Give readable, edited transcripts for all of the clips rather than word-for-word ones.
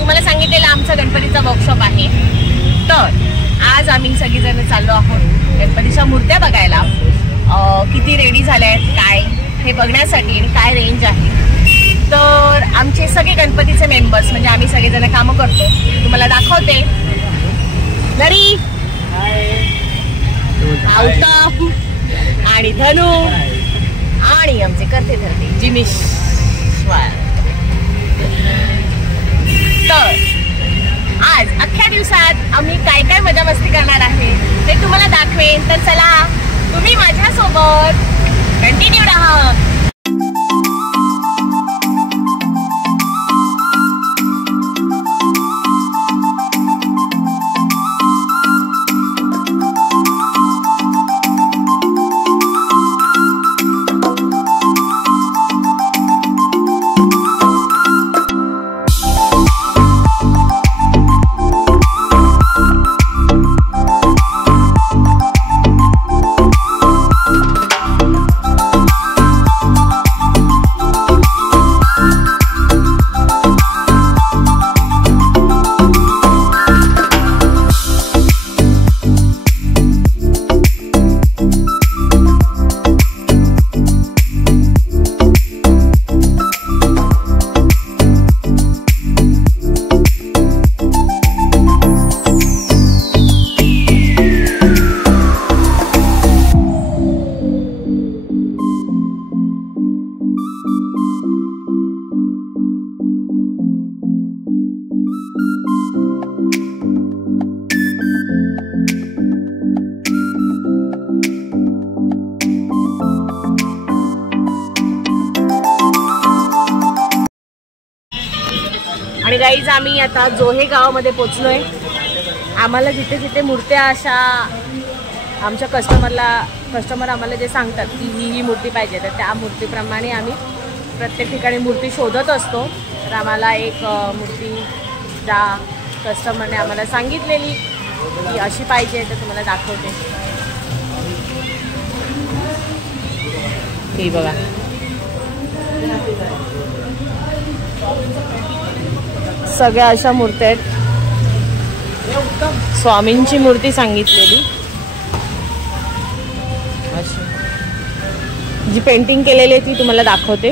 तुम्हाला सांगितलेलं आमचा गणपतीचा वर्कशॉप आहे, तर आज आम्ही सगळीजण चाललो आहोत गणपतीच्या मूर्त्या बघायला. किती रेडी झाल्या आहेत काय हे बघण्यासाठी आणि काय रेंज आहे. तर आमचे सगळे गणपतीचे मेंबर्स म्हणजे आम्ही सगळेजण कामं करतो, तुम्हाला दाखवते. नरी, गौतम आणि धनु आणि आमचे करते धरते जिमिश. तर आज अख्ख्या दिवसात आम्ही काय काय मजा मस्ती करणार आहे ते तुम्हाला दाखवेन. तर चला तुम्ही माझ्यासोबत कंटिन्यू राहा. आणि गाईज आम्ही आता जोहे गावामध्ये पोचलोय. आम्हाला जिथे जिथे मूर्त्या अशा आमच्या कस्टमर आम्हाला जे सांगतात की ही मूर्ती पाहिजे, तर त्या मूर्तीप्रमाणे आम्ही प्रत्येक ठिकाणी मूर्ती शोधत असतो. तर आम्हाला एक मूर्ती ज्या कस्टमरने आम्हाला सांगितलेली की अशी पाहिजे, तर तुम्हाला दाखवते. ही बघा, सगळ्या अशा मूर्त्या आहेत. स्वामींची मूर्ती सांगितलेली, जी पेंटिंग केलेली आहे ती तुम्हाला दाखवते.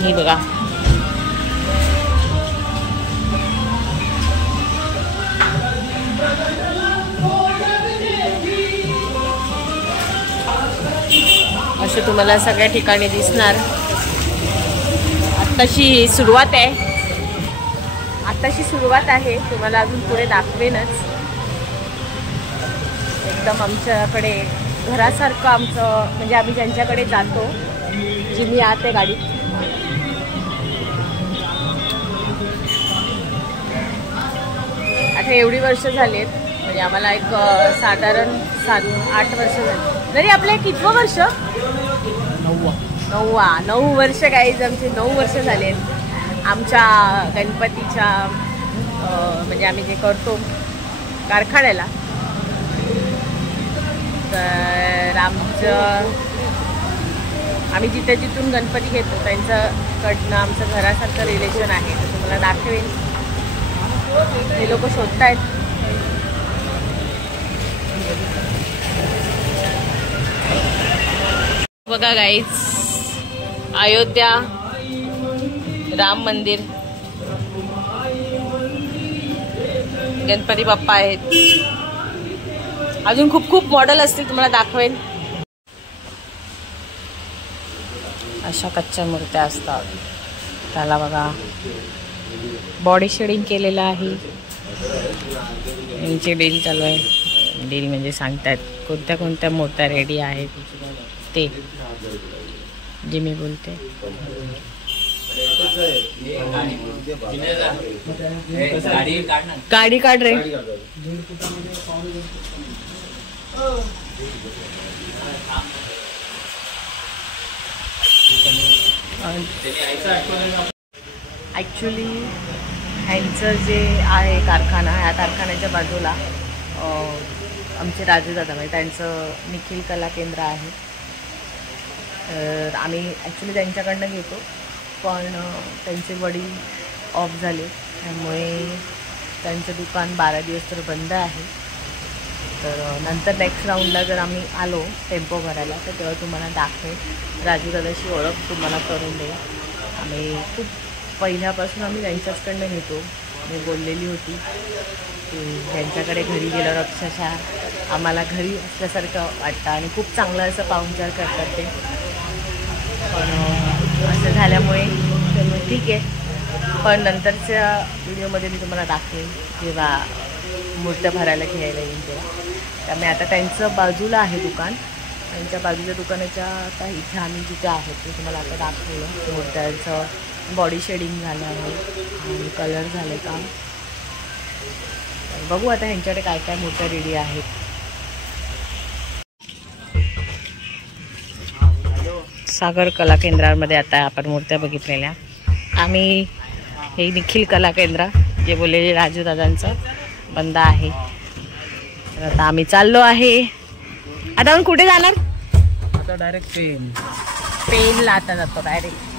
ही बघा, असे तुम्हाला सगळ्या ठिकाणी दिसणार. आत्ताशी सुरुवात आहे, तुम्हाला अजून पुढे दाखवेनच. एकदम आमच्याकडे घरासारखं आमचं म्हणजे आम्ही ज्यांच्याकडे जातो, जी मी आते गाडीत, आता एवढी वर्ष झाली आहेत म्हणजे आम्हाला एक साधारण 7-8 वर्ष झाली. तरी आपलं कितवं वर्ष? 9 वर्ष गाईज, आमचे 9 वर्ष झाले आहेत आमच्या गणपतीच्या म्हणजे आम्ही जे करतो कारखान्याला. तर आम्ही जिथून गणपती घेतो त्यांच्याकडनं आमचं घरासारखं रिलेशन आहे. तर तुम्हाला दाखवेन. हे लोक शोधतायत. बघा गाईज, अयोध्या राम मंदिर, गणपती बाप्पा आहेत. अजून खूप मॉडेल असतील, तुम्हाला दाखवेन. अशा कच्च्या मूर्त्या असतात. त्याला बघा बॉडी शेडिंग केलेलं आहे. यांची डील चालू आहे. डील म्हणजे सांगतात कोणत्या मूर्त्या रेडी आहेत ते, जे मी बोलते. गाडी काढ रे. ॲक्च्युली ह्यांचं जे आहे कारखाना, ह्या कारखान्याच्या बाजूला आमचे राजू दादा म्हणजे त्यांचं निखिल कला केंद्र आहे. तर आम्ही ॲक्च्युली त्यांच्याकडनं घेतो. पण त्यांचे वडील ऑफ झाले, त्यामुळे त्यांचं दुकान 12 दिवस तर बंद आहे. तर नंतर नेक्स्ट राऊंडला जर आम्ही आलो टेम्पो भरायला तर तेव्हा तुम्हाला दाखवेन. राजू दादाशी ओळख तुम्हाला करून देईल. आम्ही खूप पहिल्यापासून आम्ही त्यांच्याचकडनं घेतो. मी बोललेली होती की त्यांच्याकडे घरी गेल्यावर अक्षरशः आम्हाला घरी असल्यासारखं वाटतं आणि खूप चांगलं असं पाहुणचार करतात ते. पण असं झाल्यामुळे तर ठीक आहे. पण नंतरच्या व्हिडिओमध्ये मी तुम्हाला दाखवेन जेव्हा मूर्त्या भरायला घ्यायला येईल तेव्हा. त्यामुळे आता त्यांचं बाजूला आहे दुकान. त्यांच्या बाजूच्या दुकानाच्या आता इथे आम्ही जिथे आहोत ते तुम्हाला आता दाखवलं. मूर्त्यांचं बॉडी शेडिंग झालं आहे आणि कलर झाले काम. बघू आता ह्यांच्याकडे काय काय मूर्त्या रेडी आहेत. सागर कला केंद्रामध्ये आता आपण मूर्त्या बघितलेल्या. आम्ही हे निखिल कला केंद्र जे बोललेले राजू दादांचं बंद आहे. तर आता आम्ही चाललो आहे. आता आपण कुठे जाणार? आता डायरेक्ट पेनला आता जातो डायरेक्ट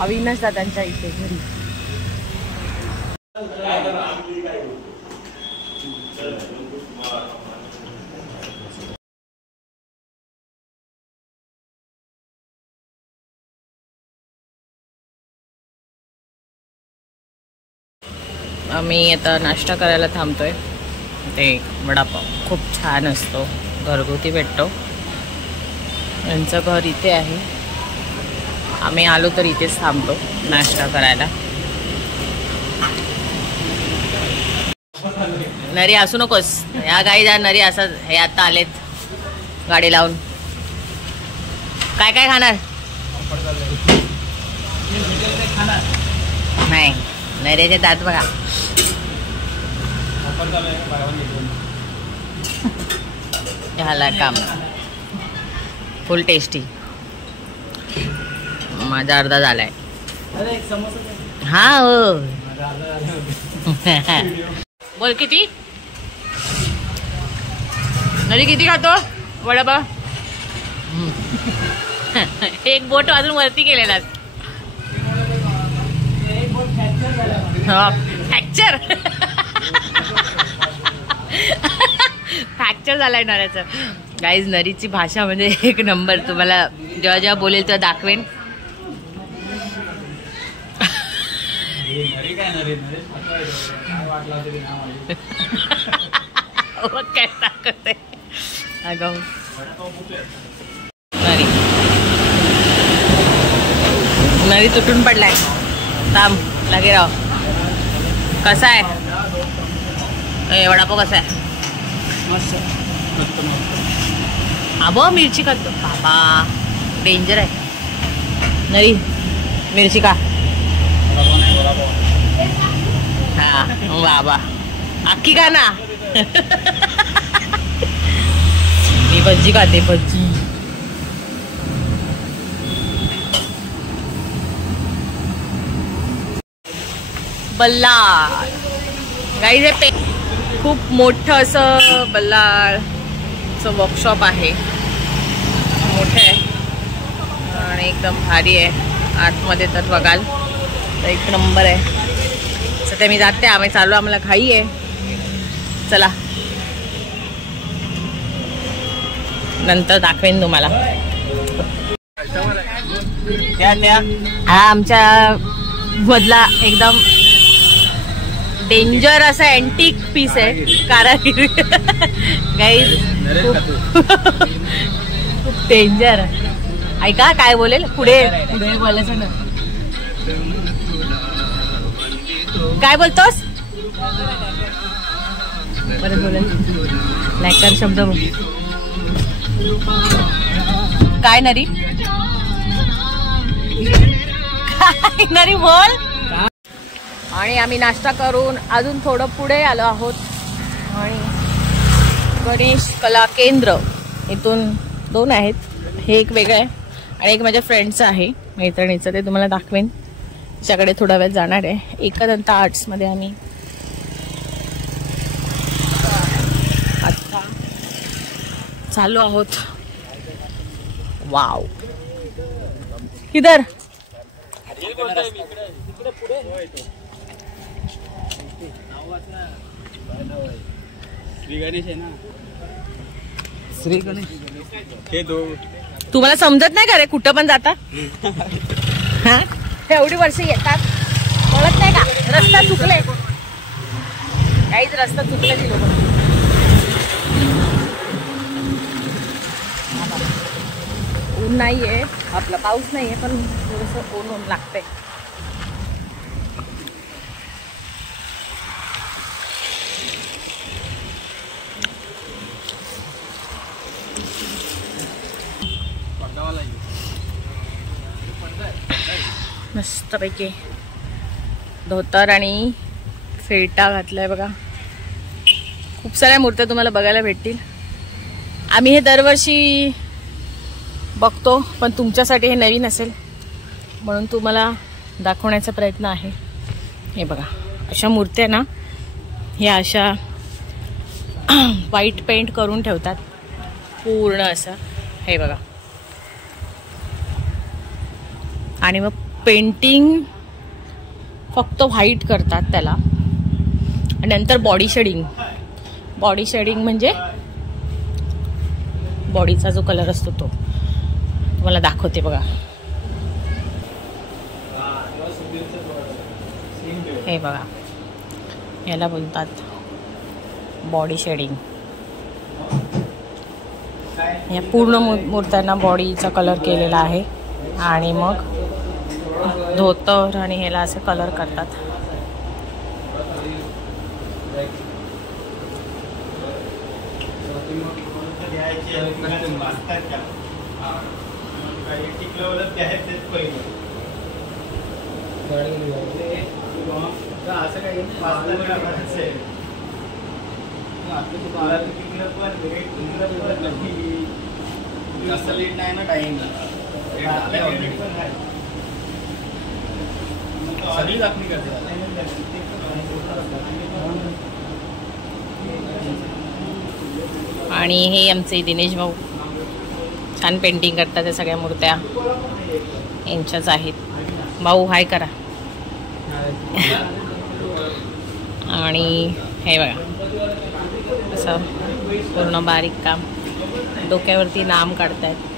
अविनाश दादांच्या इथे घरी. आम्ही आता नाश्ता करायला थांबतोय. ते वडापाव खूप छान असतो, घरगुती भेटतो. यांचं घर इथे आहे. आम्ही आलो तर इथेच थांबतो नाश्ता करायला. नरी असू नकोस या गाई जा. नरी असं हे आता आलेत गाडी लावून. काय काय खाणार? नाही नरेचे दात बघा. झाला काम फुल टेस्टी. माझा अर्धा झालाय. हा हो बोल किती नरी किती खातो वडापाव? एक बोट अजून वरती केलेला. फ्रॅक्चर फ्रॅक्चर झालाय नऱ्याचं. गाईज नरीची भाषा म्हणजे एक नंबर. तुम्हाला जेव्हा जेव्हा बोलेल तेव्हा दाखवेन. काय दाखवते अगं नरी. नरी तुटून पडलाय. थांब लागे राव. कसा आहे वडापाव? कसा आहे? अबो मिरची खातो बाबा. डेंजर आहे नरी. मिरची का? हा बाबा अख्खी का ना. मी भज्जी खाते भज्जी. बल्लाळ गाईज हे खूप मोठं असं बल्लाळचं वर्कशॉप आहे. मोठं आहे आणि एकदम भारी आहे. आतमध्ये तर बघाल तर एक नंबर आहे. सध्या मी जाते. आम्ही चालू. आम्हाला घाई आहे. चला नंतर दाखवेन तुम्हाला. हा आमच्या बदला एकदम डेंजर असा अँटिक पीस आहे. कारागिरी गाईज खूप डेंजर. ऐका काय बोलेल पुढे पुढे बोलायचं ना. काय बोलतोस? बरं बोलेल. लायकर शब्द बोल. काय नरी? काय नरी बोल. आणि आम्ही नाश्ता करून अजून थोडं पुढे आलो आहोत आणि गणेश कला केंद्र इथून 2 आहेत. हे एक वेगळं आहे आणि एक माझ्या फ्रेंडचं आहे मैत्रिणीचं. ते तुम्हाला दाखवेन. त्याच्याकडे थोडा वेळ जाणार आहे. एकदंत आर्ट्समध्ये आम्ही आता चालू आहोत. वाव किधर श्री गणेश आहे ना, श्री गणेश हे दो. तुम्हाला समजत नाही का रे कुठं पण जाता? हा एवढी वर्ष येतात कळत नाही का? रस्ता चुकले काहीच, रस्ता चुकले ती लोक. ऊन नाहीये आपला, पाऊस नाहीये, पण थोडस ऊन लागतंय. मस्तपैकी धोतर आणि फेटा घातलाय बघा. खूप साऱ्या मूर्त्या तुम्हाला बघायला भेटतील. आम्ही हे दरवर्षी बघतो, पण तुमच्यासाठी हे नवीन असेल म्हणून तुम्हाला दाखवण्याचा प्रयत्न आहे. हे बघा अशा मूर्त्या ना, ह्या अशा व्हाईट पेंट करून ठेवतात पूर्ण असं. हे बघा, आणि मग पेंटिंग फक्त व्हाईट करतात त्याला, आणि नंतर बॉडी शेडिंग. बॉडी शेडिंग म्हणजे बॉडीचा जो कलर असतो तो तुम्हाला दाखवते बघा. हे बघा, याला बोलतात बॉडी शेडिंग. या पूर्ण मूर्त्यांना बॉडीचा कलर केलेला आहे, आणि मग धोतर आणि ह्याला असे कलर करतात. आणि हे आमचे दिनेश भाऊ छान पेंटिंग करतात. त्या सगळ्या मूर्त्या यांच्याच आहेत. भाऊ हाय करा. आणि हे बघा असं पूर्ण बारीक काम, डोक्यावरती नाम काढतायत.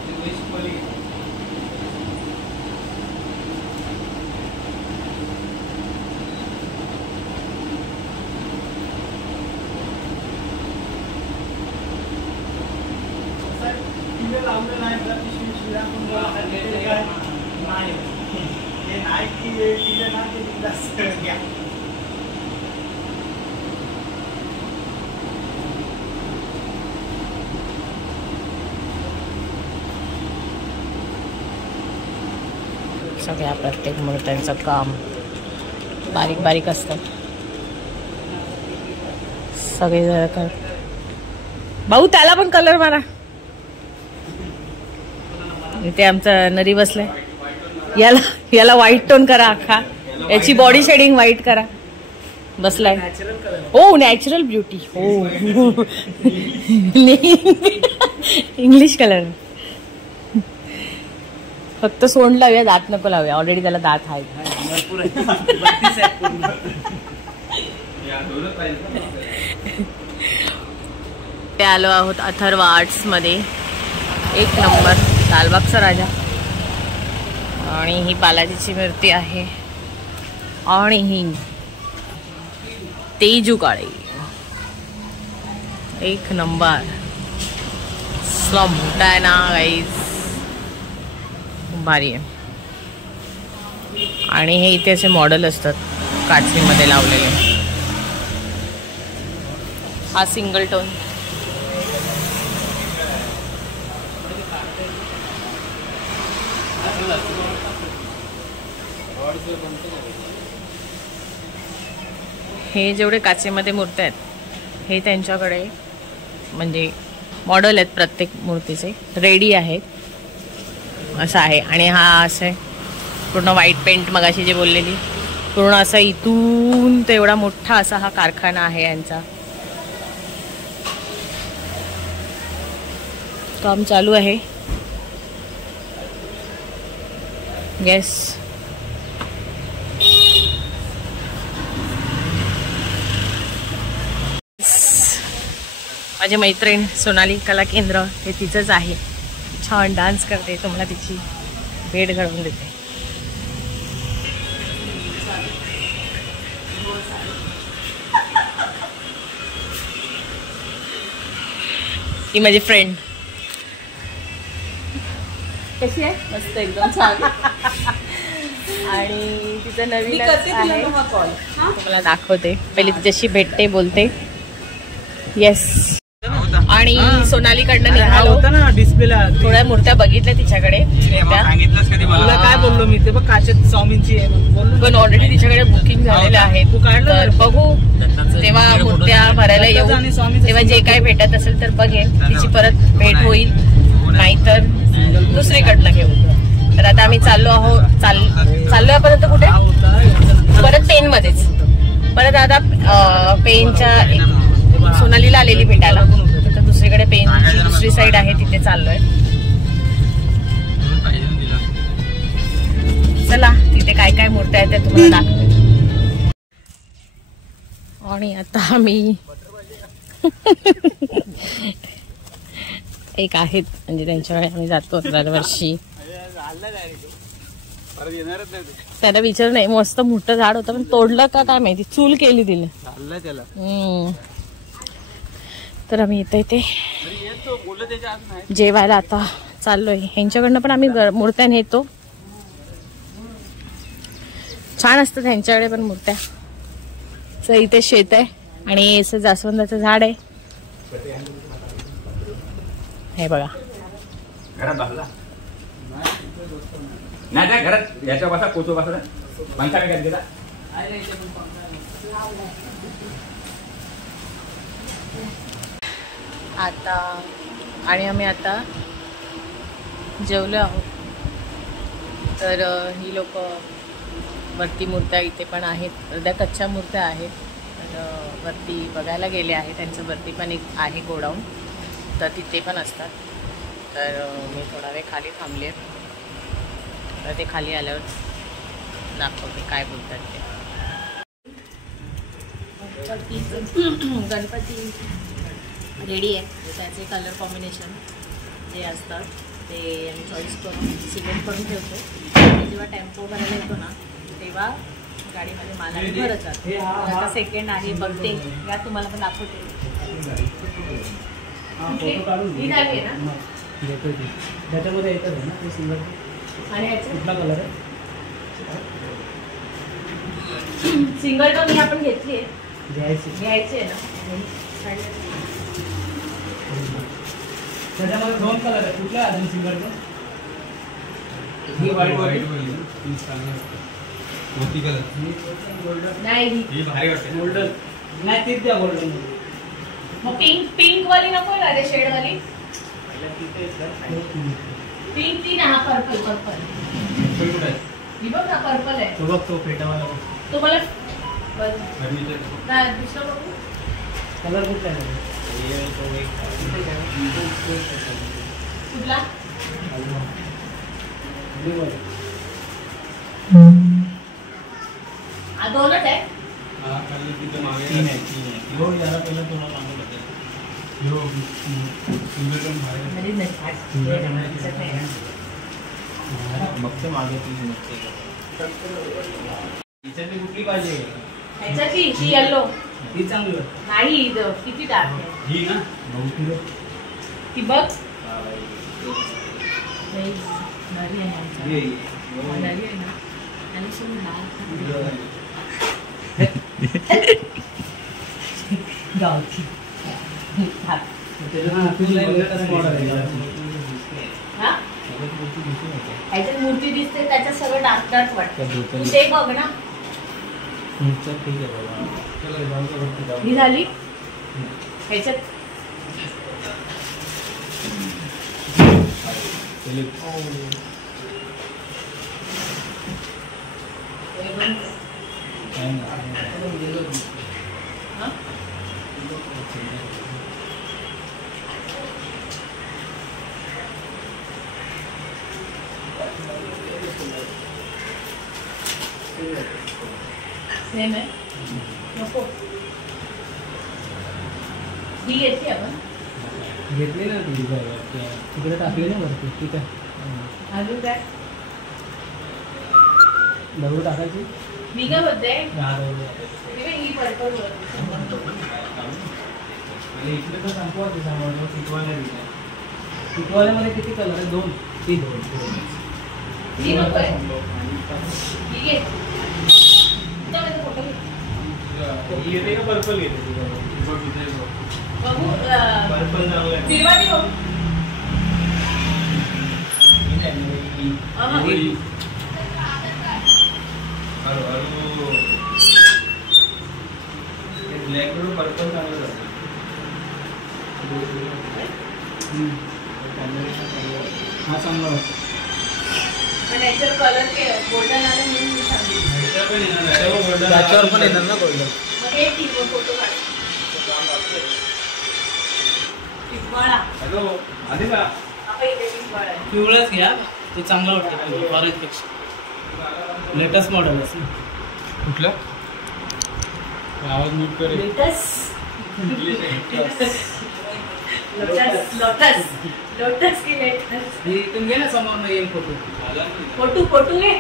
सगळ्या प्रत्येक मूर्त्यांचं काम बारीक बारीक असतं. सगळे कर. भाऊ त्याला पण कलर मारा. इथे आमचा नरी बसलाय. याला व्हाईट टोन करा अख्खा. याची बॉडी शेडिंग व्हाईट करा. बसलाय. हो नॅचरल ब्युटी. हो इंग्लिश कलर. फक्त सोंड लावूया, दात नको लावूया. ऑलरेडी त्याला दात आहे. ते आलो आहोत अथर्व आर्ट्स मध्ये. एक नंबर लालबागचा राजा. आणि ही बालाजीची मूर्ती आहे, आणि ही तेजू काळे. एक नंबर. स्लम मोठा आहे ना गाईज, भारी आहे. आणि हे इथे असे मॉडेल असतात काचेमध्ये लावलेले. हा सिंगल टोन. हे जेवढे काचेमध्ये मूर्त्या आहेत हे त्यांच्याकडे म्हणजे मॉडेल आहेत प्रत्येक मूर्तीचे, रेडी आहेत असं आहे. आणि हा असं पूर्ण व्हाईट पेंट मगाशी जे बोललेली पूर्ण असा इथून तेवढा मोठा असा हा कारखाना आहे यांचा. काम चालू आहे. येस, माझी मैत्रीण सोनाली कला केंद्र हे तिचंच आहे. छान डान्स करते, तुम्हाला तिची भेट घडवून देते. ही माझी फ्रेंड. कशी आहे? मस्त, एकदम छान. आणि तिचं नवीन आहे कॉल, तुम्हाला दाखवते. पहिले तिच्याशी भेटते, बोलते. येस. आणि सोनालीकडनं निघालो होता ना डिस्प्लेला, थोड्या मूर्त्या बघितल्या तिच्याकडे. सांगितलंच कधी मला काय बोललो मी ते बघ, काचेत स्वामींची पण ऑलरेडी तिच्याकडे बुकिंग झालेलं आहे. तू काढलं तर बघू, तेव्हा मूर्त्या भरायला येऊ, तेव्हा जे काही भेटत असेल तर बघेन, तिची परत भेट होईल, नाहीतर दुसरीकडनं घेऊ. तर आता आम्ही चाललोय परत कुठे, परत पेन मध्येच. परत आता पेनच्या सोनालीला आलेली भेटायला, तर दुसरीकडे पेनची दुसरी साईड आहे, तिथे चाललोय. चला, तिथे काय काय मूर्त्या आहेत त्या तुम्हाला दाखवते. आणि आता आम्ही एक आहेत, म्हणजे त्यांच्याकडे आम्ही जातो दरवर्षी. त्याला विचार नाही, मस्त मोठं झाड होतं पण तोडलं का काय माहिती, चूल केली दिली त्याला. तर आम्ही इथे जेवायला आता चाललोय. ह्यांच्याकडनं पण आम्ही मूर्त्या नेतो, छान असतं त्यांच्याकडे पण मूर्त्या. तर इथे शेत आहे आणि असं जास्वंदाचं झाड आहे, हे बघा. घरात बसला नाही, घरात याच्या बसा, कोचो बसला, पंखा काय गेला. आता आणि आम्ही आता जेवलो आहोत. तर ही लोक वरती मूर्त्या इथे पण आहेत, त्या कच्च्या मूर्त्या आहेत, तर वरती बघायला गेले आहे. त्यांचं वरती पण एक आहे गोडाऊन, तर तिथे पण असतात. तर मी थोडा वेळ खाली थांबले, तर ते खाली आल्यावर दाखवते काय बोलतात ते. गणपती रेडी आहे, त्याचे कलर कॉम्बिनेशन जे असतात ते आम्ही चॉईस करून सिलेक्ट करून ठेवतो. आणि जेव्हा टेम्पो भरायला येतो ना, तेव्हा गाडीमध्ये माल आणि भरत जातो. आता सेकंड आहे, बघते या तुम्हाला पण दाखवते. ही झाली आहे ना, त्याच्यामध्ये एकच आहे ना ते सिंगल. आणि कुठला कलर आहे? सिंगल टोन ही आपण घेतली आहे, घ्यायची आहे ना. त्याच्यामध्ये दोन कलर आहे, कुठला अजून सिंगल टोन? ही व्हाईट मोती कलर नाही, ही भारी वाटते. गोल्डन नाही, तीच द्या गोल्डन. मग पिंक वाली नको आहे रे, शेड वाली. पिंक ती ना, पर्पल ही बघ ना, पर्पल आहे तो. बघ तो पेटावाला तुम्हाला दुसरा बघू कलर कुठला आहे? कुठला? दोनच आहे. बघते मागे कुठली पाहिजे? ह्याच्याची ही येल्लो ती चांगली नाही, किती डार्क आहे ही ना, ती बघ. नरी आहे ना, आणि गावठी ह्याच्यात मूर्ती दिसते, त्याच्यात सगळं डार्क डार्क वाटतं. ते बघ ना, ही झाली ह्याच्यात. सेम आहे नको ही घेतली आपण घेतली ना तिकडे टाकली ना वरती ठीक आहे. अजून काय दगड टाकायची मी काय बोलते आणि ही पर्पल इकडे तर संपवा टिकवाल्यामध्ये किती कलर आहे? 2 3 ही नको आहे ही घे येते का पर्पल येते बघू पर्पल चांगलं फिरवाली बघू ब्लॅक पर्पल चांगलं जातं. हा चांगला वाटतो. पण याच्यावर कलर गोल्डन आलं म्हणून मी सांगितलं त्याच्यावर पण येणार ना गोल्डन. मग हे ठीक फोटो काढ टिकवाळा आधी का आपण इथे टिकवाळा आहे पिवळाच घ्या तो चांगला वाटतो ऑरेंजपेक्षा. लेटेस्ट मॉडेल आहे कुठलं आवाज म्यूट करेल. लोटस की लेटस इथून घे ना समोर येईल फोटो घे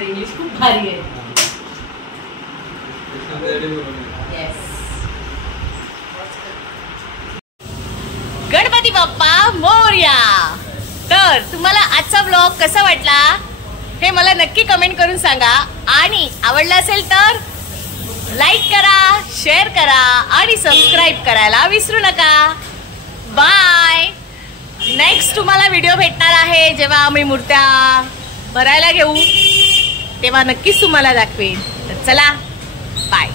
इंग्लिश खूप भारी आहे. गणपती बाप्पा मोरया. तर तुम्हाला आजचा ब्लॉग कसा वाटला हे मला नक्की कमेंट करून सांगा आणि आवडला असेल तर लाईक करा, शेअर करा आणि सबस्क्राईब करायला विसरू नका. बाय. नेक्स्ट तुम्हाला व्हिडिओ भेटणार आहे जेव्हा आम्ही मूर्त्या भरायला घेऊ तेव्हा नक्कीच तुम्हाला दाखवेन. तर चला बाय.